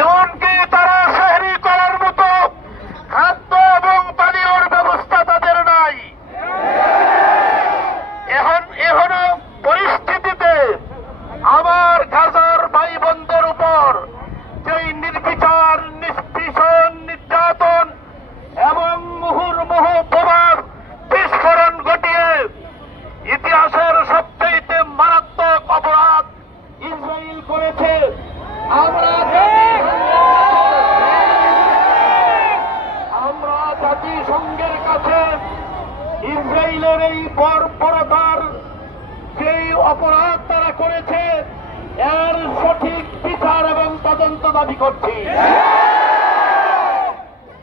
এমনকি তারা সেহরি করার মতো খাদ্য এবং পানীয়র ব্যবস্থা তাদের নাই। এখনো পরিস্থিতিতে আমার গাজার ভাই বোনদের উপর যেই নির্বিচার নিষ্পীষণ নির্যাতন এবং মুহুর্মুহ বোমার বিস্ফোরণ ঘটিয়ে ইতিহাসের সবচেয়ে মারাত্মক অপরাধ ইসরায়েল করেছে, আমরা জাতিসংঘের কাছে ইসরায়েলের এই বর্বরতার যেই অপরাধ তারা করেছে এর সঠিক বিচার এবং তদন্ত দাবি করছি।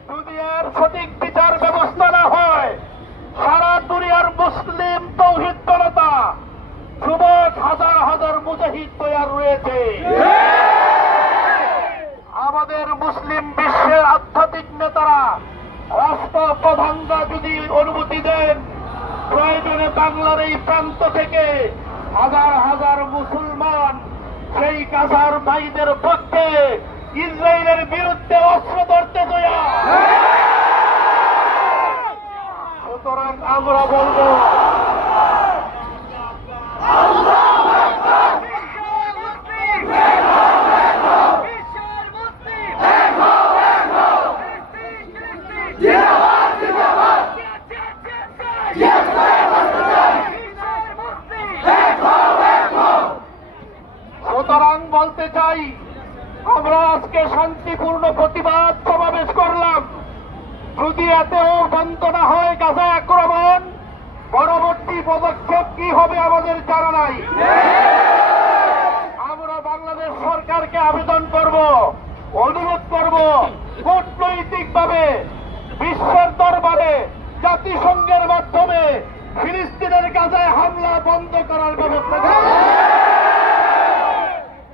যদি এর সঠিক বিচার ব্যবস্থা না হয়, সারা দুনিয়ার মুসলিম তৌহিদ জনতা যুবক হাজার হাজার মুজাহিদ তৈরি রয়েছে। আমাদের মুসলিম বিশ্বের আধ্যাত্মিক নেতারা রাষ্ট্রপ্রধানরা যদি অনুমতি দেন, প্রয়োজনে বাংলার এই প্রান্ত থেকে হাজার হাজার মুসলমান সেই গাজার ভাইদের পক্ষে ইসরায়েলের বিরুদ্ধে অস্ত্র ধরতে দেয়া। সুতরাং আমরা বলবো সুতরাং বলতে চাই, আমরা আজকে শান্তিপূর্ণ প্রতিবাদ সমাবেশ করলাম। যদি এতেও বন্ধ না হয় গাজা আক্রমণ, পরবর্তী পদক্ষেপ কি হবে আমাদের জানা নাই। আমরা বাংলাদেশ সরকারকে আবেদন করব, অনুরোধ করব, কূটনৈতিকভাবে বিশ্বের দরবারে জাতিসংঘের মাধ্যমে ফিলিস্তিনের গাজায় হামলা বন্ধ করার ব্যবস্থা করবে।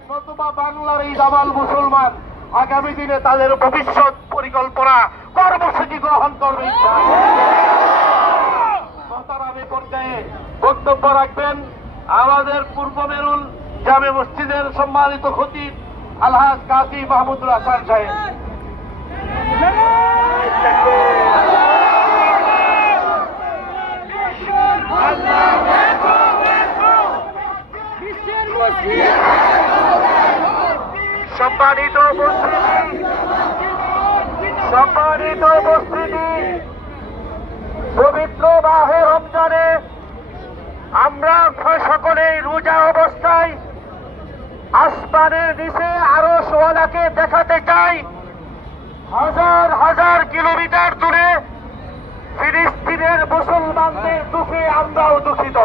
নতুবা বাংলার এই দামাল মুসলমান আগামী দিনে তাদের ভবিষ্যৎ পরিকল্পনা কর্মসূচি গ্রহণ করবে। পর্যায়ে বক্তব্য রাখবেন আমাদের পূর্ব মেরুল জামে মসজিদের সম্মানিত খতিব আলহাজ কাজী মাহমুদুল হাসান সাহেব। সম্মানিত উপস্থিতি, পবিত্র মাহে রমজানে আমরা সকলেই রোজা অবস্থায় আসমানের নিচে আরো সোয়ালাকে দেখাতে চাই। হাজার হাজার কিলোমিটার দূরে ফিলিস্তিনের মুসলমানদের দুঃখে আমরাও দুঃখিত।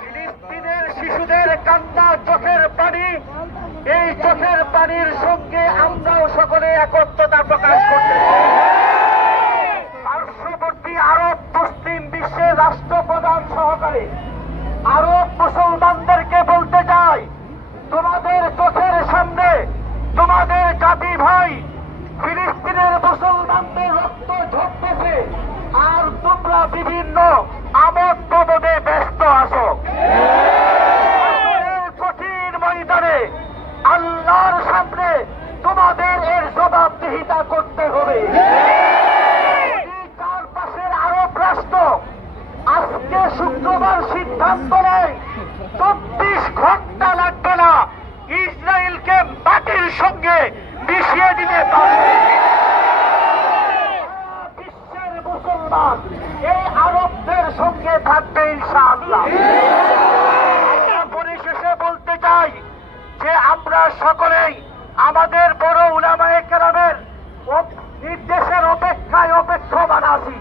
ফিলিস্তিনের শিশুদের কান্না, চোখের পানি, এই চোখের পানির সঙ্গে আমরাও সকলে একত্রতা প্রকাশ করতে চাই। পার্শ্ববর্তী আরব মুসলিম বিশ্বের রাষ্ট্রপ্রধান সহকারে আরব মুসলমানদেরকে বলতে চাই, তোমাদের চোখের সামনে তোমাদের জাতি ভাই ফিলিস্তিনের মুসলমানদের রক্ত ঝরতেছে, আর তোমরা বিভিন্ন আমোদ প্রমোদে ব্যস্ত আছো। কঠিন ময়দানে আল্লাহর সামনে তোমাদের এর জবাবদিহিতা করতে হবে। চারপাশের আরব রাষ্ট্র আজকে শুক্রবার সিদ্ধান্ত নেয় 24 ঘন্টা লাগবে না ইসরায়েলকে মাটির সঙ্গে মিশিয়ে দিতে পারবে। বিশ্বের মুসলমান এই আরবদের সঙ্গে থাকবে ইনশাআল্লাহ। পরিশেষে বলতে চাই যে আমরা সকলেই আমাদের বড় উলামায়ে কেরামের নির্দেশের অপেক্ষায় অপেক্ষমান আছি।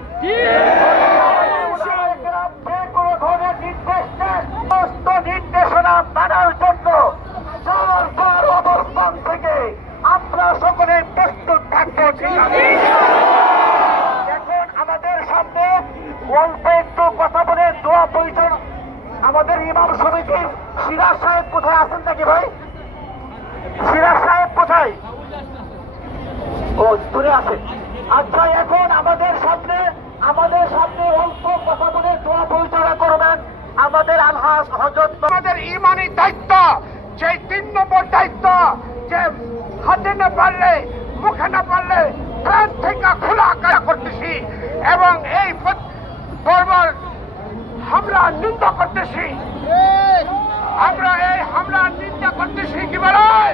যে কোনো ধরনের নির্দেশ দেন, সমস্ত নির্দেশনা মানার জন্য সরকার অবস্থান থেকে আমরা সকলে প্রস্তুত থাকবো। এখন আমাদের সামনে অল্প একটু কথা বলে দোয়া প্রয়োজন। আমাদের ইমাম সমিতির সিরাজ সাহেব কোথায় আছেন নাকি ভাই? সিরাজ সাহেব কোথায়? ও দূরে আছে। আচ্ছা, এখন আমাদের সামনে অল্প কথা বলে দোয়া পরিচালনা করবেন আমাদের আলহাজ হযরত। আমাদের ইমানি দায়িত্ব, যে 3 নম্বর দায়িত্ব, যে হাতে না পারলে মুখে না পারলে প্রাণ থেকে খোলা আকার করতেছি এবং এই বর্বর হামলা নিন্দা করতেছি। আমরা এই হামলার নিন্দা করতেছি। কি বলেন?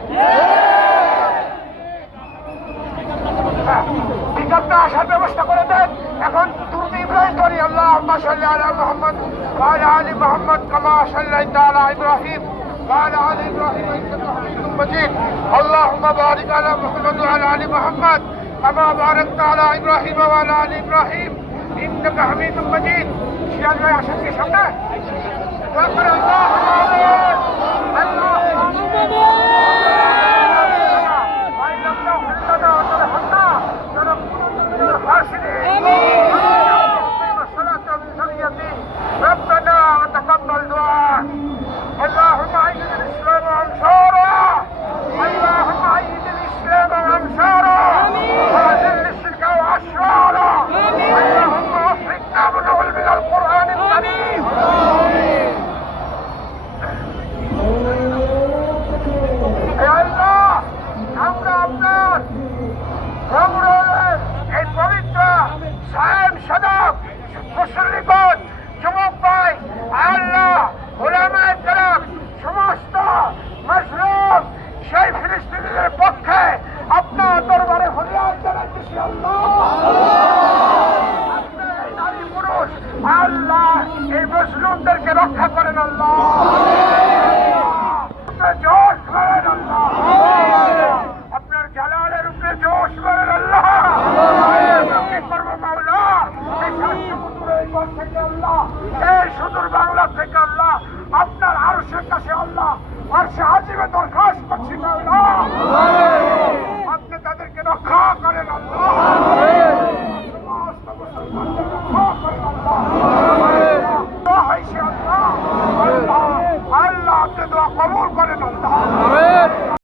বিজ্ঞাপনটা আসার ব্যবস্থা করে দেন। এখন তুমি ইব্রাহিম করি আল্লাহুম্মা সাল্লি আলা মুহাম্মদ ওয়া আলা আলি মুহাম্মদ কামা সাল্লাইতা আলা ইব্রাহিম ওয়া আলা আলি ইব্রাহিম ইন্নাকা হামিদুম মাজিদ। আল্লাহুম্মা বারিক আলা মুহাম্মদ ওয়া আলা আলি মুহাম্মদ কামা বারাকতা আলা ইব্রাহিম ওয়া আলা আলি ইব্রাহিম ইন্নাকা হামিদুম মাজিদ। সিরাজ ভাই আসেন কি সামনে? দোয়া করে আল্লাহুম্মা আমিন। ربنا وتقبل دعاء. اللهم أيد الإسلام وأنصاره، اللهم أيد الإسلام وأنصاره، وأذل الشرك وأشراره، اللهم وفقنا بالعلم من القرآن الكريم. يا الله আমরা আপনার এই পবিত্র সায়েম সাদক মুসল্লিগণ, যুবক ভাই, আল্লাহ উলামায়ে কেরাম, সমস্ত মুসলিম সেই ফিলিস্তিনিদের পক্ষে আপনার দরবারে ফরিয়াদ জানাচ্ছি। আল্লাহ এই নারী পুরুষ, আল্লাহ এই মুসলিমদেরকে রক্ষা করেন। আল্লাহ জোশ করেন। আল্লাহ আপনার জালালের উপরে জোশ করেন। আল্লাহ এই সুদূর বাংলা থেকে আল্লাহ আপনার আরশের কাছে আল্লাহ আরশে আজিমে দরকার